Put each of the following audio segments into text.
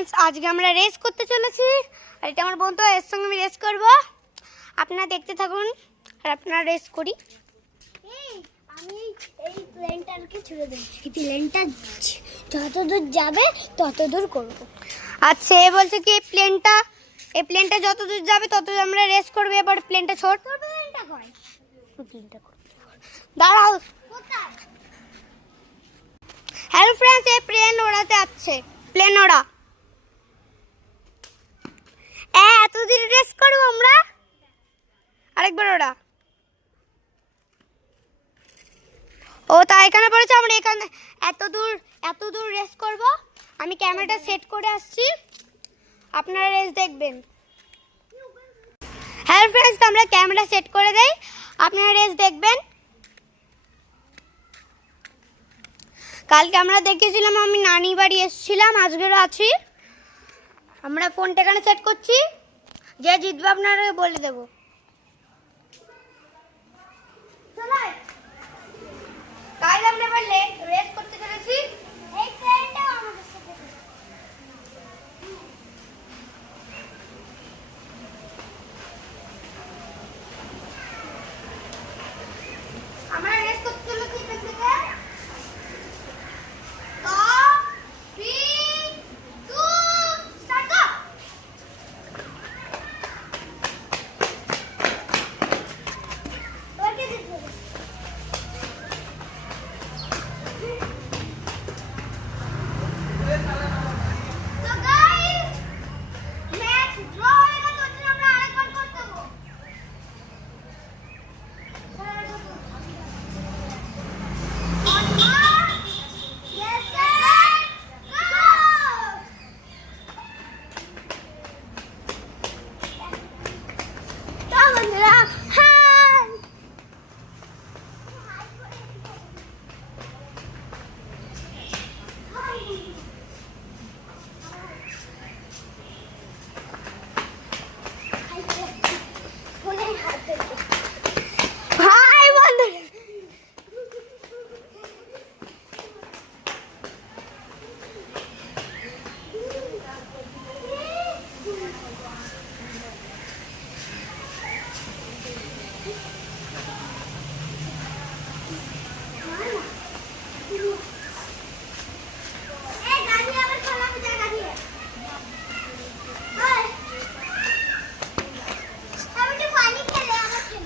Friends, আজকে আমরা race করতে চলেছি। আর এটা আমার বন্ধু, এর সঙ্গে আমি রেস করব। আপনারা দেখতে থাকুন আর আপনারা রেস করি। আমি এই প্লেনটাকে ছুড়ে দেব। এই প্লেনটা যত দূর যাবে তত দূর করব। আচ্ছা, এ বলছে কি এই প্লেনটা যত দূর যাবে তত দূর আমরা রেস করব। এবার প্লেনটা ছোট। তোর প্লেনটা কই? দাঁড়াও। কোথায়? হ্যালো ফ্রেন্ডস, এই প্লেন ওড়াতে আসছে। প্লেন ওড়া। এত দূর রেস করবো আমরা। আরেকবার ওড়া। ও তা এখানে পড়েছে। আমরা এখানে এত দূর রেস করব। আমি ক্যামেরাটা সেট করে আসছি, আপনারা রেস দেখবেন। হ্যালো ফ্রেন্ডস, আমরা ক্যামেরা সেট করে দেই, আপনারা রেস দেখবেন। কালকে আমরা দেখেছিলাম, আমি নানি বাড়ি এসেছিলাম, আজকেরও আছি। আমরা ফোনটা এখানে সেট করছি, যে জিতবে আপনারা বলে দেবো। কাল আমরা এবার রেস করতে চলেছি। এই প্লেনটাও আমাদের সাথে। আমরা রেস করতে চলেছি এখান থেকে।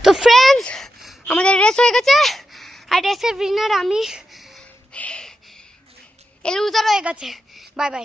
তো ফ্রেন্ডস, আমাদের রেস হয়ে গেছে। আর রেসের উইনার আমি, লুজার হয়ে গেছে। Bye bye.